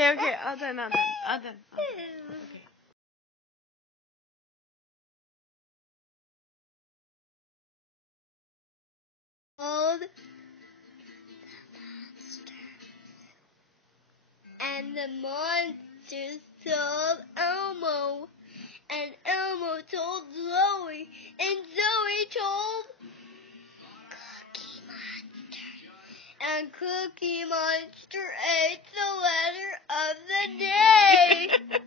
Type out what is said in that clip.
Okay. All done. Okay. Old and the monsters told Elmo, and Elmo told Zoe, and Zoe told Cookie Monster, and Cookie Monster ate the letter of the day.